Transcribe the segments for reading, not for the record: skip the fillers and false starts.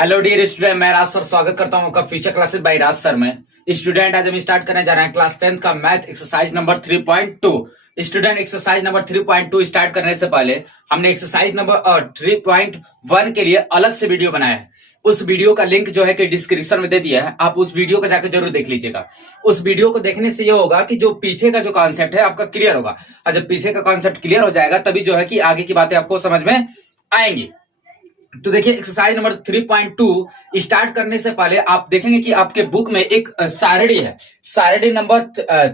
Hello dear student, मैं राज sir स्वागत करता हूं आपका फ्यूचर क्लासेस बाय राज सर में। स्टूडेंट, आज हम स्टार्ट करने जा रहे हैं क्लास 10 का math exercise number 3.2। Student, exercise number 3.2 start करने से पहले हमने एक्सरसाइज नंबर 3.1 के लिए अलग से वीडियो बनाया है। उस वीडियो का लिंक जो है कि डिस्क्रिप्शन में दे दिया है, आप उस वीडियो को जाकर जरूर देख लीजिएगा। उस वीडियो को देखने से ये होगा कि जो पीछे का जो कॉन्सेप्ट है आपका क्लियर होगा, और जब पीछे का कॉन्सेप्ट क्लियर हो जाएगा तभी जो है कि आगे की बातें आपको समझ में आएंगी। तो देखिए, एक्सरसाइज नंबर 3.2 स्टार्ट करने से पहले आप देखेंगे कि आपके बुक में एक सारणी है, सारणी नंबर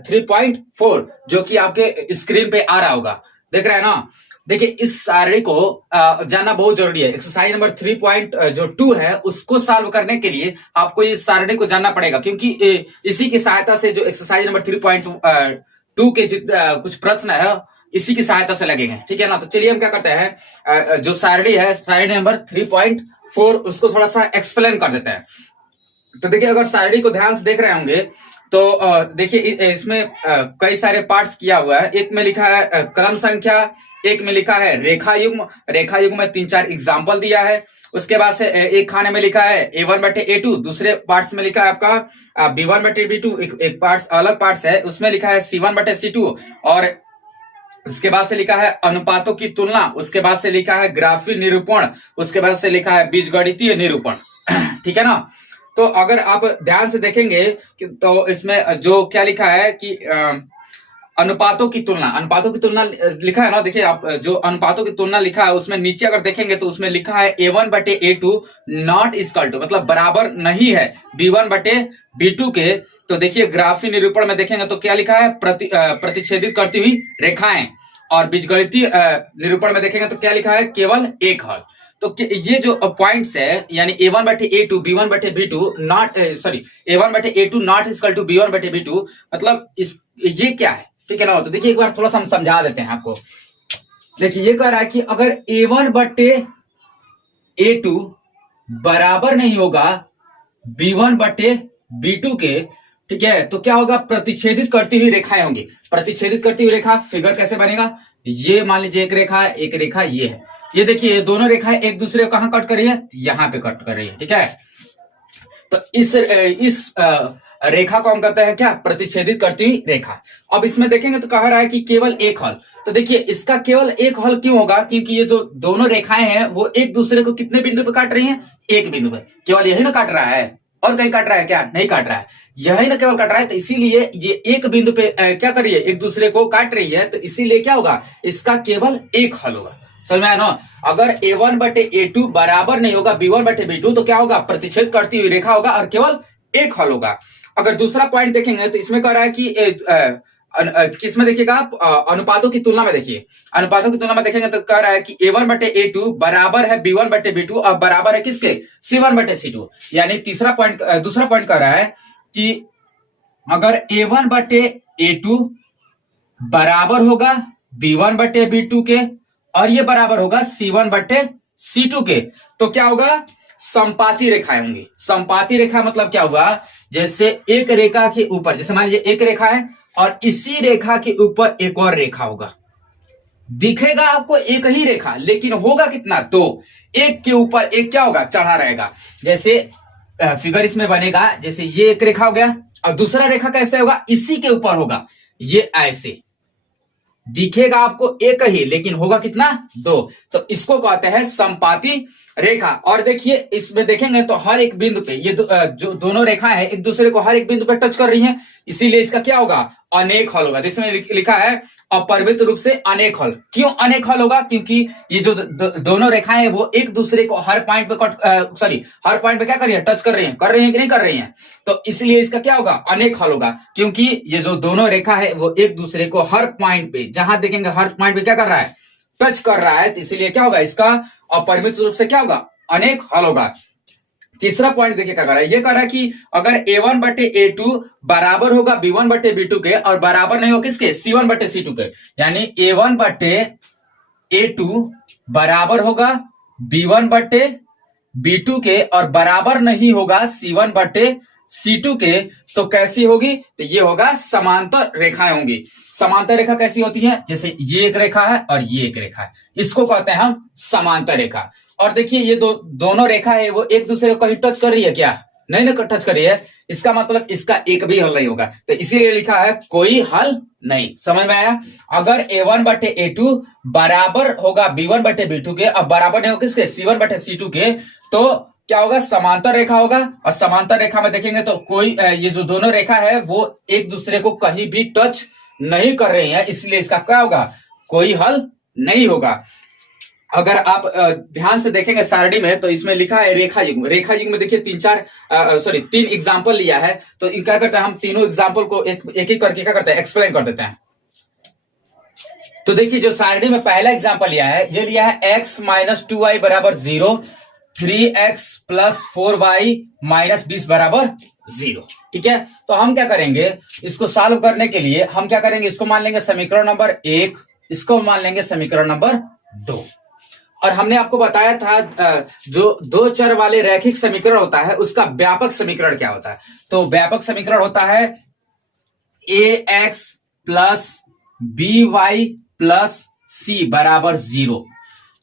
3.4, जो कि आपके स्क्रीन पे आ रहा होगा, देख रहे हैं ना। देखिए, इस सारणी को जानना बहुत जरूरी है। एक्सरसाइज नंबर 3.2 है, उसको सॉल्व करने के लिए आपको इस सारणी को जानना पड़ेगा, क्योंकि इसी की सहायता से जो एक्सरसाइज नंबर 3.2 के कुछ प्रश्न है इसी की सहायता से लगेंगे, ठीक है ना। तो चलिए हम क्या करते हैं, जो सारणी है, सारणी नंबर 3.4, उसको थोड़ा सा एक्सप्लेन कर देते हैं। तो देखिए, अगर सारणी को ध्यान से देख रहे होंगे तो देखिए इसमें कई सारे पार्ट्स किया हुआ है। एक में लिखा है क्रम संख्या, एक में लिखा है रेखा युग्म। रेखा युग्म में 3-4 एग्जाम्पल दिया है। उसके बाद से एक खाने में लिखा है A1/A2, दूसरे पार्ट्स में लिखा है आपका B1/B2, एक पार्ट्स अलग पार्ट्स है, उसमें लिखा है C1/C2, और उसके बाद से लिखा है अनुपातों की तुलना, उसके बाद से लिखा है ग्राफीय निरूपण, उसके बाद से लिखा है बीजगणितीय निरूपण। ठीक है ना। तो अगर आप ध्यान से देखेंगे तो इसमें जो क्या लिखा है कि अनुपातों की तुलना, अनुपातों की तुलना लिखा है ना। देखिए, आप जो अनुपातों की तुलना लिखा है उसमें नीचे अगर देखेंगे तो उसमें लिखा है A1/A2 नॉट इक्वल टू, मतलब बराबर नहीं है B1/B2 के। तो देखिए, ग्राफीय निरूपण में देखेंगे तो क्या लिखा है, प्रतिच्छेदित करती हुई रेखाएं, और बीजगणितीय निरूपण में देखेंगे तो क्या लिखा है, केवल एक हल। तो ये जो पॉइंट्स है, यानी A1/A2 B1/B2 not sorry A1/A2 not equal to B1/B2, मतलब ये क्या है, ठीक है ना। तो देखिए, एक बार थोड़ा सा हम समझा देते हैं आपको। देखिए, ये कह रहा है कि अगर A1/A2 बराबर नहीं होगा B1/B2 के, ठीक है, तो क्या होगा, प्रतिच्छेदित करती हुई रेखाएं होंगी। प्रतिच्छेदित करती हुई रेखा फिगर कैसे बनेगा, ये मान लीजिए एक रेखा है, एक रेखा ये है। ये देखिए, दोनों रेखाएं एक दूसरे को कहां कट कर रही है, यहां पे कट कर रही है, ठीक है। तो इस रेखा को हम कहते हैं क्या, प्रतिच्छेदित करती हुई रेखा। अब इसमें देखेंगे तो कह रहा है कि केवल एक हल। तो देखिए, इसका केवल एक हल क्यों होगा, क्योंकि ये जो दोनों रेखाएं हैं वो एक दूसरे को कितने बिंदु पे काट रही हैं, एक बिंदु पे। केवल यही ना काट रहा है, और कहीं काट रहा है क्या, नहीं काट रहा है, यही ना केवल काट रहा है। तो इसीलिए ये एक बिंदु पे क्या कर रही है, एक दूसरे को काट रही है। तो इसीलिए क्या होगा, इसका केवल एक हल होगा। समझ में आया ना। अगर A1/A2 बराबर नहीं होगा B1/B2 तो क्या होगा, प्रतिच्छेद करती हुई रेखा होगा और केवल एक हल होगा। अगर दूसरा पॉइंट देखेंगे तो इसमें कह रहा है कि किसमें देखिएगा आप, अनुपातों की तुलना में देखिए। अनुपातों की तुलना में देखेंगे तो कह रहा है कि A1/A2 बराबर है B1/B2 और बराबर है किसके, C1/C2। यानी दूसरा पॉइंट कह रहा है कि अगर A1/A2 बराबर होगा B1/B2 के, और ये बराबर होगा C1/C2 के, तो क्या होगा, संपाती रेखाएं होंगी। संपाती रेखा मतलब क्या हुआ, जैसे एक रेखा के ऊपर, जैसे मान लीजिए एक रेखा है और इसी रेखा के ऊपर एक और रेखा होगा। दिखेगा आपको एक ही रेखा, लेकिन होगा कितना, दो। एक के ऊपर एक क्या होगा, चढ़ा रहेगा। जैसे फिगर इसमें बनेगा, जैसे ये एक रेखा हो गया और दूसरा रेखा कैसे होगा, इसी के ऊपर होगा, ये ऐसे दिखेगा आपको एक ही, लेकिन होगा कितना, दो। तो इसको कहते हैं संपाती रेखा। और देखिए, इसमें देखेंगे तो हर एक बिंदु पे ये जो दोनों रेखाएं हैं एक दूसरे को हर एक बिंदु पे टच कर रही हैं, इसीलिए इसका क्या होगा, अनेक हल होगा। जिसमें लिखा है अपरिमित रूप से अनेक हल। क्यों अनेक हल होगा, क्योंकि ये जो दोनों रेखाएं हैं वो एक दूसरे को हर पॉइंट पे हर पॉइंट पे क्या कर रही है, टच कर रही हैं कि नहीं कर रही हैं। तो इसलिए इसका क्या होगा, अनेक हल होगा, क्योंकि ये जो दोनों रेखा है वो एक दूसरे को हर पॉइंट पे, जहां देखेंगे हर पॉइंट पे क्या कर रहा है, टच कर रहा है। तो इसलिए क्या होगा, इसका अपरिमित रूप से क्या होगा, अनेक हल होगा। तीसरा पॉइंट देखिए क्या कर रहा है, ये कह रहा है कि अगर A1/A2 बराबर होगा B1/B2 के और बराबर नहीं हो किसके, C1/C2 के, यानी A1/A2 बराबर होगा B1/B2 के और बराबर नहीं होगा C1/C2 के, तो कैसी होगी, तो ये होगा समांतर रेखाएं होंगी। समांतर रेखा कैसी होती है, जैसे ये एक रेखा है और ये एक रेखा है, इसको कहते हैं हम समांतर रेखा। और देखिए ये दोनों रेखा है वो एक दूसरे को कहीं टच कर रही है क्या? नहीं ना टच कर रही है, इसका मतलब इसका एक भी हल नहीं होगा, तो इसीलिए लिखा है कोई हल नहीं। समझ में आया? अगर a1 बटे a2 बराबर होगा b1 बटे b2 के, अब बराबर नहीं होगा किसके? c1 बटे c2 के, तो क्या होगा? समांतर रेखा होगा। और समांतर रेखा में देखेंगे तो कोई ये जो दोनों रेखा है वो एक दूसरे को कहीं भी टच नहीं कर रही है, इसलिए इसका क्या होगा? कोई हल नहीं होगा। अगर आप ध्यान से देखेंगे सारणी में तो इसमें लिखा है रेखा युग्म। रेखा युग्म में देखिए तीन एग्जाम्पल लिया है, तो इन क्या करते हैं हम तीनों एग्जाम्पल को एक एक करके क्या करते हैं? एक्सप्लेन कर देते हैं। तो देखिए जो सारणी में पहला एग्जाम्पल लिया है, ये लिया है x माइनस 2y बराबर 0, 3x प्लस 4y माइनस 20 बराबर 0। ठीक है, तो हम क्या करेंगे? इसको सॉल्व करने के लिए हम क्या करेंगे? इसको मान लेंगे समीकरण नंबर 1, इसको मान लेंगे समीकरण नंबर 2। और हमने आपको बताया था जो दो चर वाले रैखिक समीकरण होता है उसका व्यापक समीकरण क्या होता है? तो व्यापक समीकरण होता है ax plus by plus c बराबर 0।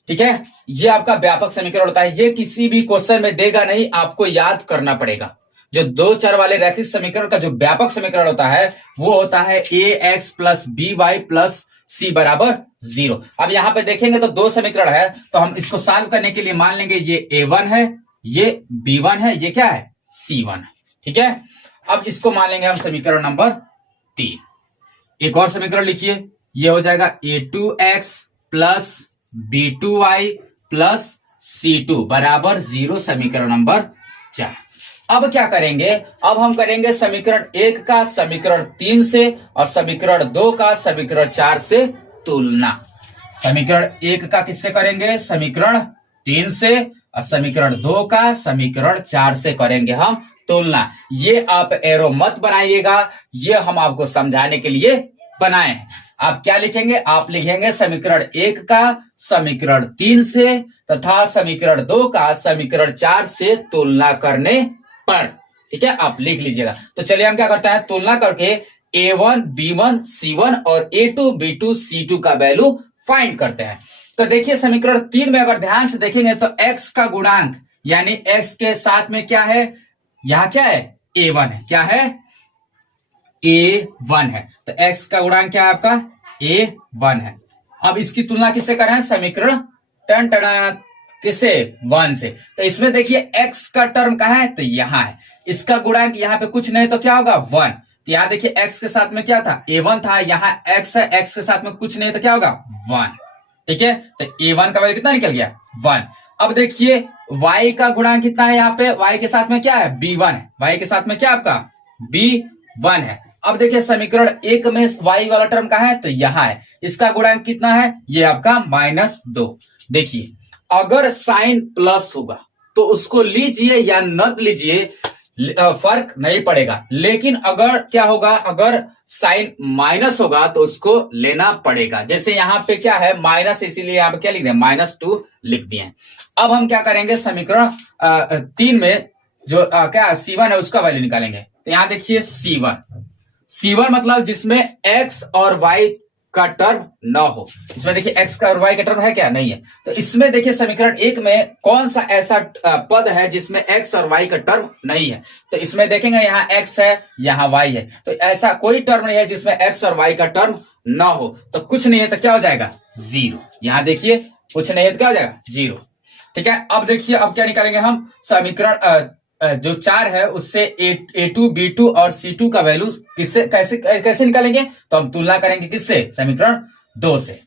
ठीक है, ये आपका व्यापक समीकरण होता है। ये किसी भी क्वेश्चन में देगा नहीं, आपको याद करना पड़ेगा। जो दो चर वाले रैखिक समीकरण का जो व्यापक समीकरण होता है वो होता है ax plus by plus c बराबर 0। अब यहां पे देखेंगे तो दो समीकरण है, तो हम इसको सॉल्व करने के लिए मान लेंगे ये a1 है, ये b1 है, ये क्या है? c1 है। ठीक है, अब इसको मान लेंगे हम समीकरण नंबर 3। एक और समीकरण लिखिए, ये हो जाएगा a2x plus b2y plus c2 बराबर 0, समीकरण नंबर 4। अब क्या करेंगे? अब हम करेंगे समीकरण 1 का समीकरण 3 से और समीकरण 2 का समीकरण 4 से तुलना। समीकरण 1 का किससे करेंगे? समीकरण 3 से, और समीकरण 2 का समीकरण 4 से करेंगे हम तुलना। ये आप एरो मत बनाइएगा, ये हम आपको समझाने के लिए बनाए हैं। आप क्या लिखेंगे? आप लिखेंगे समीकरण 1 का समीकरण 3 से तथा समीकरण 2 का समीकरण 4 से तुलना करने पर। ठीक है, आप लिख लीजिएगा। तो चलिए हम क्या करते हैं? तुलना करके a1 b1 c1 और a2 b2 c2 का वैल्यू फाइंड करते हैं। तो देखिए समीकरण 3 में अगर ध्यान से देखेंगे तो x का गुणांक यानी x के साथ में क्या है? यहां क्या है? a1 है। क्या है? a1 है। तो x का गुणांक क्या है आपका? a1 है। अब इसकी तुलना किससे कर रहे हैं? समीकरण किससे? 1 से। तो इसमें देखिए x का टर्म कहाँ है? तो यहाँ है। इसका गुणांक यहाँ पे कुछ नहीं तो क्या होगा? 1। तो यहाँ देखिए x के साथ में क्या था? a1 था, यहाँ x है, x के साथ में कुछ नहीं तो क्या होगा? 1। ठीक है, तो a1 का वैल्यू कितना निकल गया? 1। अब देखिए y का गुणांक कितना है? यहाँ पे y के साथ में क्या है? b1 है। y के साथ में क्या आपका? b1 है। अब देखिए समीकरण 1 में y वाला टर्म कहाँ है? तो यहाँ है। इसका गुणांक कितना है? ये आपका -2। देखिए अगर साइन प्लस होगा तो उसको लीजिए या न लीजिए फर्क नहीं पड़ेगा, लेकिन अगर क्या होगा? अगर साइन माइनस होगा तो उसको लेना पड़ेगा। जैसे यहाँ पे क्या है? माइनस, इसीलिए यहाँ पे क्या लिख दिया? -2 लिख दिए। अब हम क्या करेंगे? समीकरण 3 में जो क्या c1 है उसका वैल्यू निकालेंगे। तो यहाँ देखिए c1 मतलब जिसमें x और y का टर्म न हो। इसमें देखिए x का और y का टर्म है क्या? नहीं है। तो इसमें देखिए समीकरण 1 में कौन सा ऐसा पद है जिसमें x और y का टर्म नहीं है? तो इसमें देखेंगे यहाँ x है, यहाँ y है। तो ऐसा कोई टर्म नहीं है जिसमें x और y का टर्म न हो। तो कुछ नहीं है तो क्या हो जाएगा? 0। यहाँ देखिए कुछ नहीं है तो क्या हो जाएगा? 0। ठीक है, अब देखिए अब क्या निकालेंगे हम? समीकरण जो 4 है उससे a2 b2 और c2 का वैल्यू कैसे निकालेंगे? तो हम तुलना करेंगे किससे? समीकरण 2 से।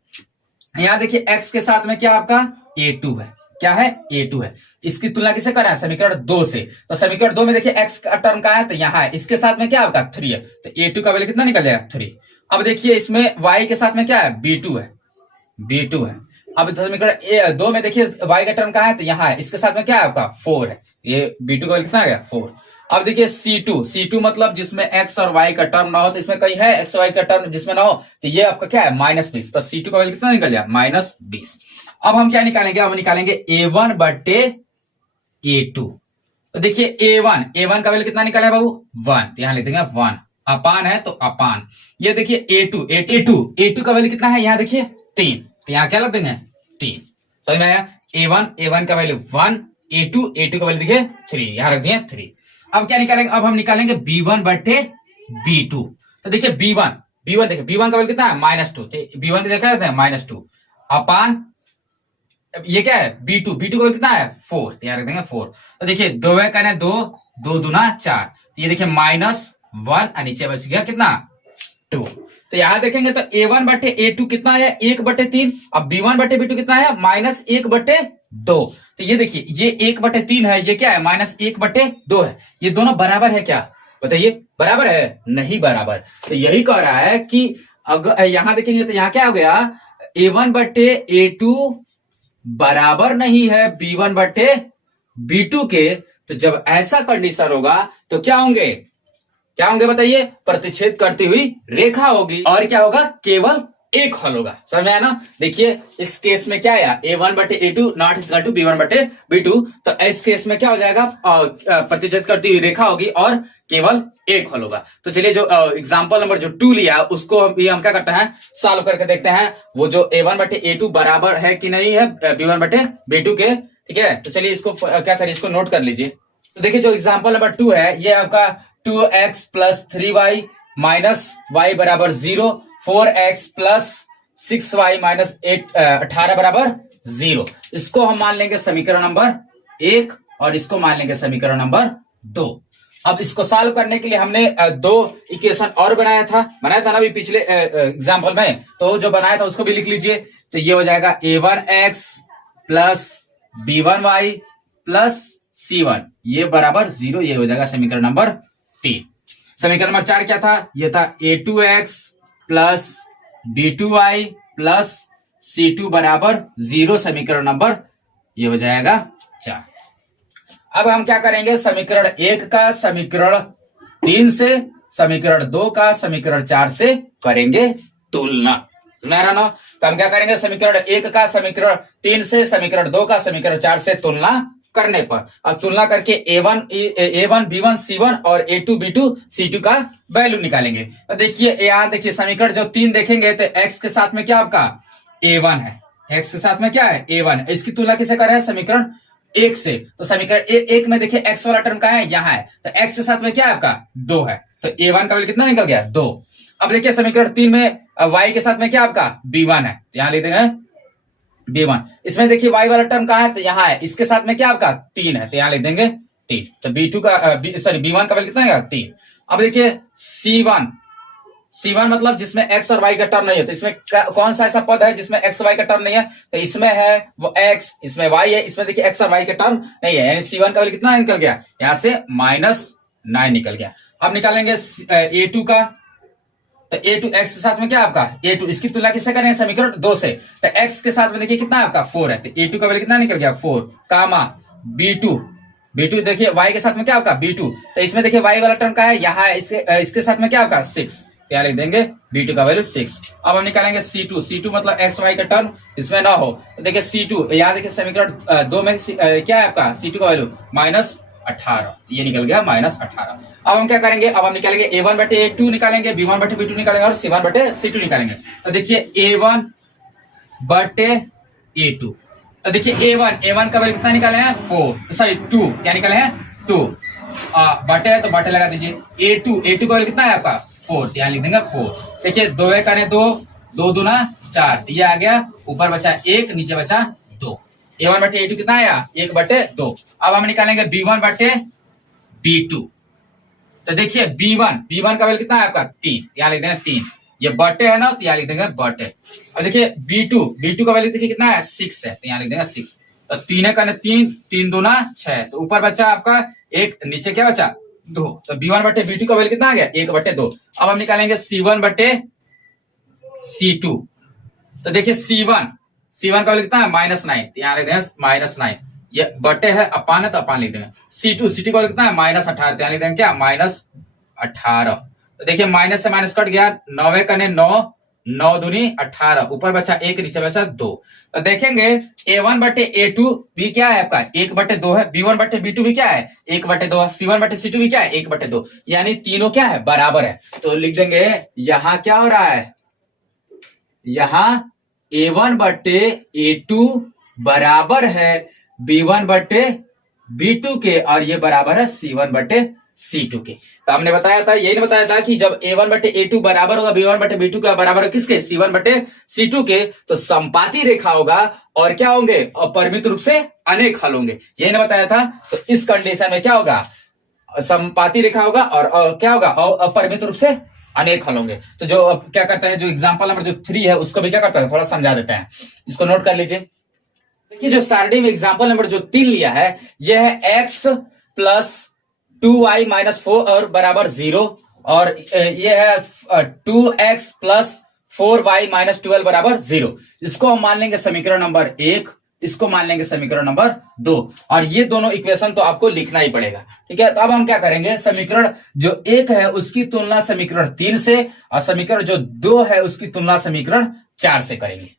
यहाँ देखिए x के साथ में क्या आपका? a2 है। क्या है? a2 है। इसकी तुलना किससे कर रहे हैं? समीकरण 2 से। तो समीकरण 2 में देखिए x का टर्म कहाँ है? तो यहाँ है। इसके साथ में क्या आपका? 3 है। तो a2 का वैल्यू कितना निकल जाएगा? 3। अब देखिए इसमें y के साथ में क्या है? b2 है। b2 है। अब समीकरण 2 में देखिए y का टर्म कहाँ है? तो यहाँ है। इसके साथ में क्या है आपका? 4 है। ये b2 का वैल्यू कितना आ गया? 4। अब देखिए c2 मतलब जिसमें x और y का टर्म ना हो। तो इसमें कहीं है x और y का टर्म जिसमें ना हो, तो ये आपका क्या है? -20। तो c2 का वैल्यू कितना निकल जाए? -20। अब हम क्या निकालेंगे? अब निकालेंगे a1 बटे a2। तो देखिए a1 का वैल्यू कितना निकाला है बाबू? 1। तो यहाँ लिख देंगे 1। अपान है तो अपान। ये देखिए a2 का वैल्यू कितना है? यहाँ देखिए 3। तो यहाँ क्या लिख देंगे? 3। समझ में आया? A1 का वैल्यू 1, A2 का वैल्यू देखिए 3, यहां रख दिए 3। अब क्या निकालेंगे, अब हम निकालेंगे B1 बटे B2। तो देखिए B1 देखिए B1 का वैल्यू कितना है -2, तो B1 का देखा जाता है -2 अपान ये क्या है B2 का वैल्यू कितना है 4, तो यहां रख देंगे 4। तो देखिए 2 है कहना 2, 2 दूना 4, तो ये देखिए -1 और नीचे बच गया कितना 2। तो यहां देखेंगे तो A1 बटे A2 कितना है 1/3, अब B1 बटे B2 कितना है -1/2। तो ये देखिए ये 1/3 है, ये क्या है -1/2 है, ये दोनों बराबर है क्या बताइए, बराबर है नहीं बराबर। तो यही कह रहा है कि अगर यहां देखेंगे तो यहाँ क्या हो गया A1 बटे A2 बराबर नहीं है B1 बटे B2 के। तो जब ऐसा कंडीशन होगा तो क्या होंगे बताइए, प्रतिच्छेद करती हुई रेखा होगी और क्या होगा केवल एक हल होगा। समझ में आया ना। देखिए इस केस में क्या आया A1 बटे A2 not equal to B1 बटे B2। तो इस केस में क्या हो जाएगा प्रतिच्छेद करती हुई रेखा होगी और केवल एक हल होगा। तो चलिए जो एग्जाम्पल नंबर जो 2 लिया उसको हम क्या करते हैं सॉल्व करके देखते हैं, वो जो A1 बटे A2 बराबर है कि नहीं है B1 बटे B2 के। ठीक है, तो चलिए इसको क्या करिए, इसको नोट कर लीजिए। तो देखिए जो एग्जाम्पल नंबर 2 है ये आपका 2x plus 3y minus y बराबर 0, 4x प्लस 6y माइनस 18 बराबर 0। इसको हम मान लेंगे समीकरण नंबर 1 और इसको मान लेंगे समीकरण नंबर 2। अब इसको सॉल्व करने के लिए हमने दो इक्वेशन और बनाया था ना अभी पिछले एग्जाम्पल में, तो जो बनाया था उसको भी लिख लीजिए। तो ये हो जाएगा A1x plus B1y plus C1 ये बराबर 0, ये हो जाएगा समीकरण नंबर 3। समीकरण नंबर 4 क्या था, ये था A2x plus B2y plus C2 बराबर 0, समीकरण नंबर ये हो जाएगा 4। अब हम क्या करेंगे, समीकरण 1 का समीकरण 3 से, समीकरण 2 का समीकरण 4 से करेंगे तुलना। तो हम क्या करेंगे, समीकरण 1 का समीकरण 3 से, समीकरण 2 का समीकरण 4 से तुलना करने पर अब तुलना करके A1 B1 C1 और A2 B2 C2 का वैल्यू निकालेंगे। तो देखिए यहाँ देखिए समीकरण जो 3 देखेंगे तो x के साथ में क्या आपका A1 है, x के साथ में क्या है A1, इसकी तुलना किसे कर रहे हैं समीकरण 1 से। तो समीकरण 1 में देखिए x वाला टर्म कहाँ है, यहाँ है, तो x के साथ में क्या है आपका 2 है, तो A1 का वैल्यू कितना निकल गया 2। अब देखिए समीकरण 3 में y के साथ में क्या आपका B1 है, यहाँ लिख देंगे B1। इसमें देखिए y वाला टर्म कहाँ है, तो यहाँ है, इसके साथ में क्या आपका 3 है, तो यहाँ लिख देंगे 3। तो B2 का B1 का वैल्यू कितना है 3। अब देखिए C1 मतलब जिसमें x और y का टर्म नहीं है, तो इसमें कौन सा ऐसा पद है जिसमें x और y का टर्म नहीं है, तो इसमें है वो x, इसमें y है, इसमें देखिए x और y का टर्म नहीं है, यानी C1 का वैल्यू कितना निकल गया, यहाँ से -9 निकल गया। अब निकालेंगे A2 का, तो A2 x के साथ में क्या आपका A2, इसकी तुलना किससे करेंगे समीकरण 2 से, तो x के साथ में देखिए कितना आपका 4 है, तो A2 का वैल्यू कितना निकल गया 4 कामा B2 देखिए y के साथ में क्या आपका B2, तो इसमें देखिए y वाला टर्म का है, यहाँ है, इसके साथ में क्या आपका 6, क्या लिख देंगे B2 का वैल्यू 6। अब हम निकालेंगे C2 मतलब x y का टर्म इसमें ना हो, तो देखिए C2 यहाँ देखिए समीकरण 2 में क्या है आपका C2 का वैल्यू -18, ये निकल गया -18। अब हम क्या करेंगे, अब हम निकालेंगे A1 बटे A2 निकालेंगे, B1 बटे B2 निकालेंगे और C1 बटे C2 निकालेंगे। तो देखिए A1 बटे A2, तो देखिए A1 का वैल्यू कितना निकाले हैं 2, क्या निकाले हैं 2, बटे है तो बटे लगा दीजिए। A2 का वैल्यू कितना है आपका 4, यहाँ लिख देंगे 4। देखिए 2 एक 2 दूना 4, ये आ गया, ऊपर बचा 1 नीचे बचा 2। A1 बटे A2 कितना आया 1 बटे 2। अब हम निकालेंगे B1 बटे B2, तो देखिए B1 का वैल्यू कितना है आपका 3, यहाँ लिख देंगे 3, ये बटे है ना, तो यहाँ लिख देंगे बटे। अब देखिए B2 का वैल्यू देखिए कितना है 6 है, तो यहाँ लिख देंगे 6, तो 3 का 3 दूना 6, तो ऊपर बचा आपका 1 नीचे क्या बचा 2, तो B1 बटे B2 का वैल्यू कितना आ गया 1 बटे 2। अब हम निकालेंगे C1 बटे C2, तो देखिए C1 का वैल्यू कितना है -9, तो यहाँ लिख देंगे -9, ये बटे है अपान है तो अपान लिख देंगे। C2 का वैल्यू कितना है -18, तो यहाँ लिख देंगे क्या -18। तो देखिए माइनस से माइनस कट गया, 9 का 9 दूनी 18, ऊपर बचा 1 नीचे बचा 2। तो देखेंगे A1 बटे A2 भी क्या है आपका 1 बटे 2 है, B1 बटे B2 भी क्या है 1 बटे 2 है, C1 बटे C2 भी क्या है 1 बटे 2, यानी तीनों क्या है बराबर है। तो लिख देंगे यहां क्या हो रहा है, यहां A1 बटे A2 बराबर है B1 बटे B2 के और ये बराबर है C1 बटे C2 के। तो हमने बताया था, यही बताया था कि जब A1 बटे A2 बराबर होगा B1 बटे B2 का बराबर है किसके, C1 बटे C2 के, तो समपाती रेखा होगा और क्या होंगे, अपरिमित रूप से अनेक हल होंगे, यही ने बताया था। तो इस कंडीशन में क्या होगा, समपाती रेखा होगा और क्या होगा, अपरिमित रूप से अनेक हल होंगे। तो जो क्या करता है, जो एग्जाम्पल नंबर जो 3 है उसको भी क्या करता है, थोड़ा समझा देते हैं, इसको नोट कर लीजिए। देखिए जो सारणी में एग्जाम्पल नंबर जो 3 लिया है, यह है x प्लस 2y माइनस 4 और बराबर 0, और ये है 2x प्लस 4y माइनस 12 बराबर 0। इसको हम मान लेंगे समीकरण नंबर 1, इसको मान लेंगे समीकरण नंबर 2, और ये दोनों इक्वेशन तो आपको लिखना ही पड़ेगा, ठीक है। तो अब हम क्या करेंगे, समीकरण जो 1 है उसकी तुलना समीकरण 3 से, और समीकरण जो 2 है उसकी तुलना समीकरण 4 से करेंगे।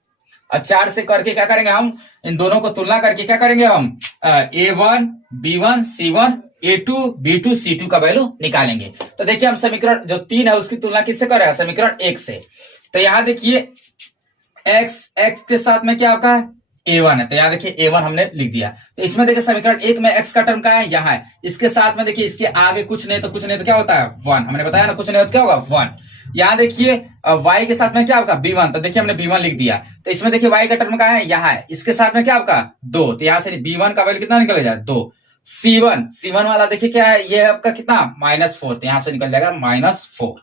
और 4 से करके क्या करेंगे, हम इन दोनों को तुलना करके क्या करेंगे, हम A1 B1 C1 A2 B2 C2 का वैल्यू निकालेंगे। तो देखिए हम समीकरण जो 3 है उसकी तुलना किससे कर रहे हैं, समीकरण 1 से। तो यहां देखिए x के साथ में क्या होता है, A1 है, तो यहां देखिए A1 हमने लिख दिया। तो इसमें देखिए समीकरण 1 में x का टर्म क्या है, यहाँ है, इसके साथ में देखिए इसके आगे कुछ नहीं तो क्या होता है 1, हमने बताया ना, कुछ नहीं तो क्या होगा 1। यहाँ देखिए y के साथ में क्या होगा B1, तो देखिए हमने B1 लिख दिया। तो इसमें देखिए y का टर्म क्या है, यहाँ है, इसके साथ में क्या होगा 2, तो यहाँ से B1 का वैल्यू कितना निकल जाए 2। C1 वाला देखिए क्या है, ये आपका कितना -4, तो यहाँ से निकल जाएगा -4।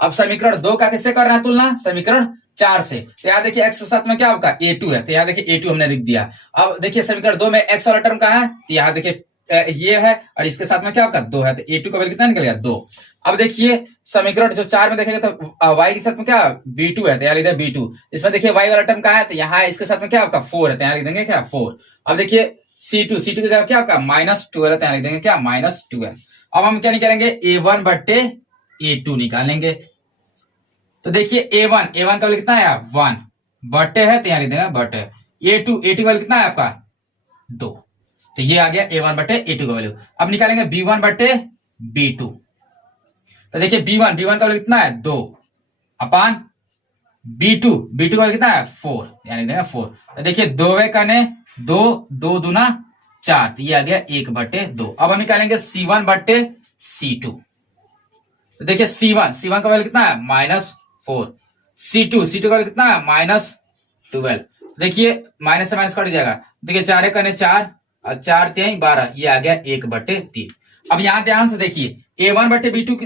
अब समीकरण 2 का किससे कर रहे हैं तुलना, समीकरण 4 से। तो यहाँ देखिए x के साथ में क्या होगा A2 है, तो यहाँ देखिए A2 हमने लिख दिया। अब देखिए समीकरण 2 में x वाला टर्म कहाँ है, तो यहाँ देखिए ये है, और इसके साथ में क्या होगा 2 है, तो A2 का वैल्यू कितना निकल गया 2। अब देखिए समीकरण जो 4 में देखेंगे तो y के साथ में क्या B2 है, तो यहाँ लिख देंगे B2। इसमें देखिए y वाला टर्म कहाँ है, तो यहाँ है, इसके साथ में क्या होगा 4 है, तो यहाँ लिख देंगे क्या 4। अब देखिए C2 की जगह क्या होगा -12 है, तो यहाँ लिख देंगे क्या -12। अब हम क्या निकालेंगे, A1 बटे A2 निकालेंगे। तो देखिए A1 का वैल्यू कितना है 1 बटे है, तो यहाँ लिख देंगे बटे। A2 वाला कितना है आपका 2, तो ये आ गया A1 बटे A2 का वैल्यू। अब निकालेंगे B1 बटे B2। तो देखिए B1 का वैल्यू कितना है 2 अपान B2 का वैल्यू कितना है 4, यानी देंगे 4। तो देखिए 2 कने 2 दूना 4, तो ये आ गया 1 बटे 2। अब हम निकालेंगे C1 बटे C2। तो देखिए C1 का वैल्यू कितना है -4, C2 का वैल्यू कितना है -12। देखिए माइनस से माइनस कट जाएगा, देखिए 4 कने 4 और 4 3 12, ये आ गया 1 बटे 3। अब यहाँ ध्यान से देखिए A1 बटे A2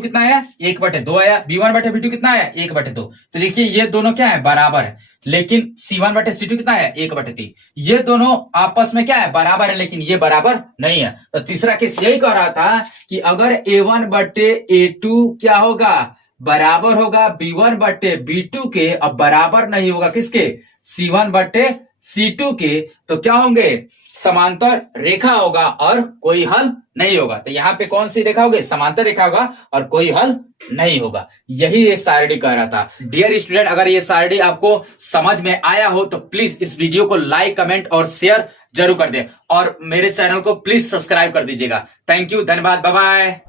कितना आया 1 बटे 2 आया, B1 बटे B2 कितना आया 1 बटे 2। तो देखिए ये दोनों क्या है बराबर है, लेकिन C1 बटे C2 कितना है 1 बटे 3। ये दोनों आपस में क्या है बराबर है, लेकिन ये बराबर नहीं है। तो तीसरा केस यही कह रहा था कि अगर A1 बटे A2 क्या होगा, बराबर होगा B1 बटे B2 के, अब बराबर नहीं होगा किसके, C1 बटे C2 के, तो क्या होंगे, समांतर रेखा होगा और कोई हल नहीं होगा। तो यहाँ पे कौन सी रेखा होगी, समांतर रेखा होगा और कोई हल नहीं होगा। यही ये सारणी कह रहा था। डियर स्टूडेंट, अगर ये सारणी आपको समझ में आया हो तो प्लीज इस वीडियो को लाइक कमेंट और शेयर जरूर कर दें, और मेरे चैनल को प्लीज सब्सक्राइब कर दीजिएगा। थैंक यू, धन्यवाद, बाय बाय।